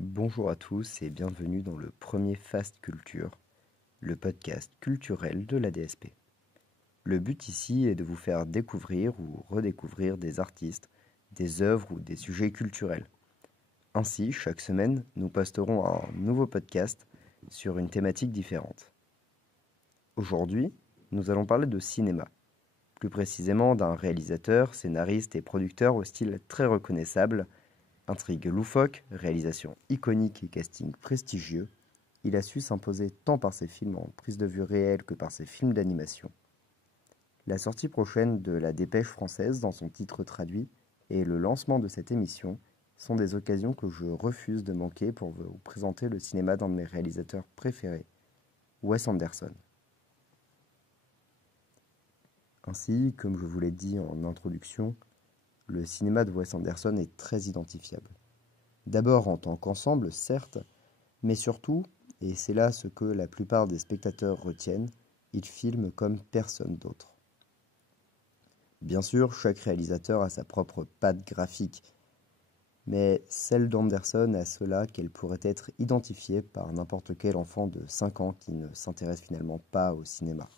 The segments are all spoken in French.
Bonjour à tous et bienvenue dans le premier Fast Culture, le podcast culturel de la DSP. Le but ici est de vous faire découvrir ou redécouvrir des artistes, des œuvres ou des sujets culturels. Ainsi, chaque semaine, nous posterons un nouveau podcast sur une thématique différente. Aujourd'hui, nous allons parler de cinéma, plus précisément d'un réalisateur, scénariste et producteur au style très reconnaissable. Intrigue loufoque, réalisation iconique et casting prestigieux, il a su s'imposer tant par ses films en prise de vue réelle que par ses films d'animation. La sortie prochaine de La Dépêche française dans son titre traduit et le lancement de cette émission sont des occasions que je refuse de manquer pour vous présenter le cinéma d'un de mes réalisateurs préférés, Wes Anderson. Ainsi, comme je vous l'ai dit en introduction, le cinéma de Wes Anderson est très identifiable. D'abord en tant qu'ensemble, certes, mais surtout, et c'est là ce que la plupart des spectateurs retiennent, il filme comme personne d'autre. Bien sûr, chaque réalisateur a sa propre patte graphique, mais celle d'Anderson a cela qu'elle pourrait être identifiée par n'importe quel enfant de 5 ans qui ne s'intéresse finalement pas au cinéma.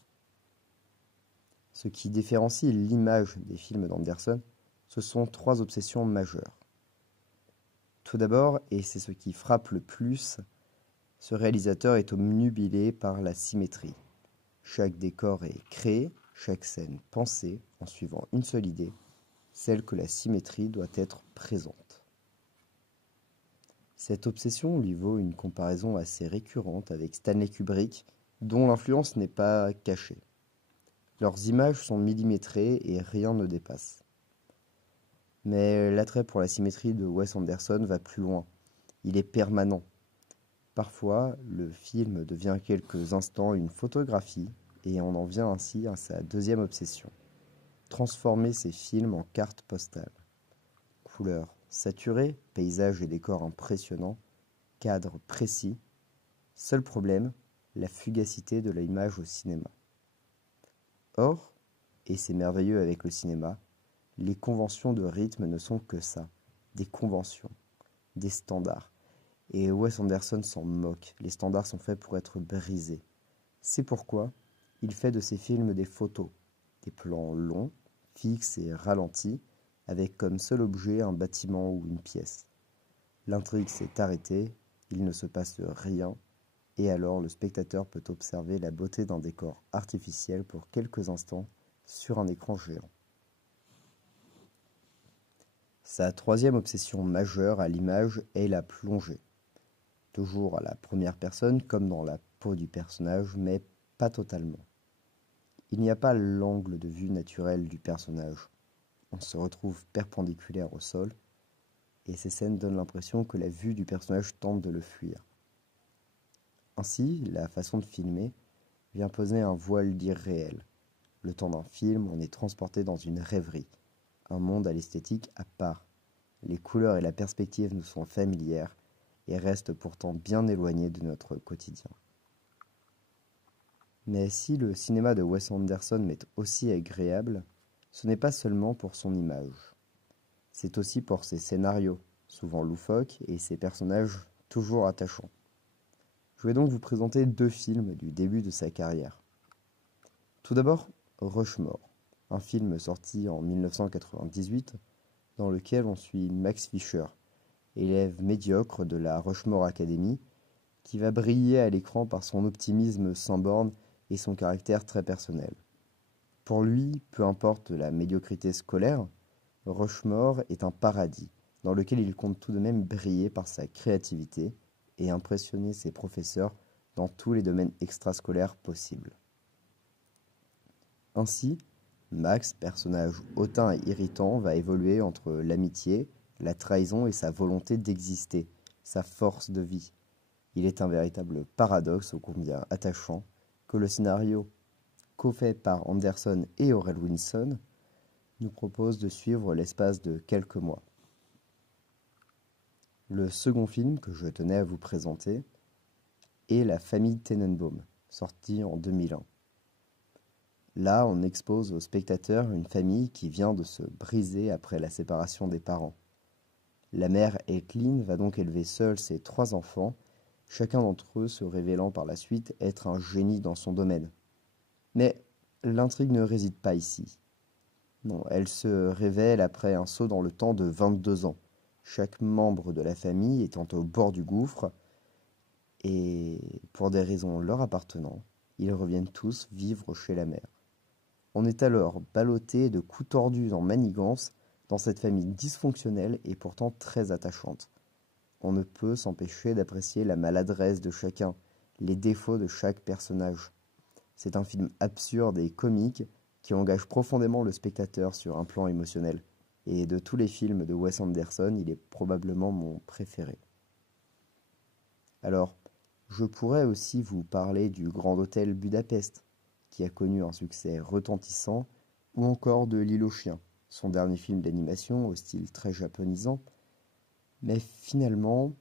Ce qui différencie l'image des films d'Anderson, ce sont 3 obsessions majeures. Tout d'abord, et c'est ce qui frappe le plus, ce réalisateur est obnubilé par la symétrie. Chaque décor est créé, chaque scène pensée en suivant une seule idée, celle que la symétrie doit être présente. Cette obsession lui vaut une comparaison assez récurrente avec Stanley Kubrick, dont l'influence n'est pas cachée. Leurs images sont millimétrées et rien ne dépasse. Mais l'attrait pour la symétrie de Wes Anderson va plus loin. Il est permanent. Parfois, le film devient quelques instants une photographie et on en vient ainsi à sa deuxième obsession. Transformer ses films en cartes postales. Couleurs saturées, paysages et décors impressionnants, cadres précis. Seul problème, la fugacité de l'image au cinéma. Or, et c'est merveilleux avec le cinéma, les conventions de rythme ne sont que ça, des conventions, des standards. Et Wes Anderson s'en moque, les standards sont faits pour être brisés. C'est pourquoi il fait de ses films des photos, des plans longs, fixes et ralentis, avec comme seul objet un bâtiment ou une pièce. L'intrigue s'est arrêtée, il ne se passe rien, et alors le spectateur peut observer la beauté d'un décor artificiel pour quelques instants sur un écran géant. Sa troisième obsession majeure à l'image est la plongée. Toujours à la première personne, comme dans la peau du personnage, mais pas totalement. Il n'y a pas l'angle de vue naturel du personnage. On se retrouve perpendiculaire au sol, et ces scènes donnent l'impression que la vue du personnage tente de le fuir. Ainsi, la façon de filmer vient poser un voile d'irréel. Le temps d'un film, on est transporté dans une rêverie, un monde à l'esthétique à part. Les couleurs et la perspective nous sont familières et restent pourtant bien éloignées de notre quotidien. Mais si le cinéma de Wes Anderson m'est aussi agréable, ce n'est pas seulement pour son image. C'est aussi pour ses scénarios, souvent loufoques, et ses personnages toujours attachants. Je vais donc vous présenter 2 films du début de sa carrière. Tout d'abord, Rushmore, un film sorti en 1998 dans lequel on suit Max Fischer, élève médiocre de la Rushmore Academy, qui va briller à l'écran par son optimisme sans bornes et son caractère très personnel. Pour lui, peu importe la médiocrité scolaire, Rushmore est un paradis, dans lequel il compte tout de même briller par sa créativité et impressionner ses professeurs dans tous les domaines extrascolaires possibles. Ainsi, Max, personnage hautain et irritant, va évoluer entre l'amitié, la trahison et sa volonté d'exister, sa force de vie. Il est un véritable paradoxe ô combien attachant que le scénario, co-fait par Anderson et Aurel Wilson, nous propose de suivre l'espace de quelques mois. Le second film que je tenais à vous présenter est La famille Tenenbaum, sorti en 2001. Là, on expose au spectateur une famille qui vient de se briser après la séparation des parents. La mère Elkline va donc élever seule ses 3 enfants, chacun d'entre eux se révélant par la suite être un génie dans son domaine. Mais l'intrigue ne réside pas ici. Non, elle se révèle après un saut dans le temps de 22 ans, chaque membre de la famille étant au bord du gouffre, et pour des raisons leur appartenant, ils reviennent tous vivre chez la mère. On est alors ballotté de coups tordus en manigance dans cette famille dysfonctionnelle et pourtant très attachante. On ne peut s'empêcher d'apprécier la maladresse de chacun, les défauts de chaque personnage. C'est un film absurde et comique qui engage profondément le spectateur sur un plan émotionnel. Et de tous les films de Wes Anderson, il est probablement mon préféré. Alors, je pourrais aussi vous parler du Grand Hôtel Budapest, qui a connu un succès retentissant, ou encore de L'Île aux chiens, son dernier film d'animation au style très japonisant. Mais finalement,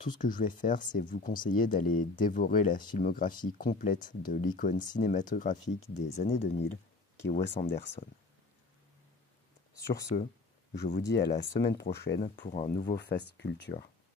tout ce que je vais faire, c'est vous conseiller d'aller dévorer la filmographie complète de l'icône cinématographique des années 2000, qui est Wes Anderson. Sur ce, je vous dis à la semaine prochaine pour un nouveau Fast Culture.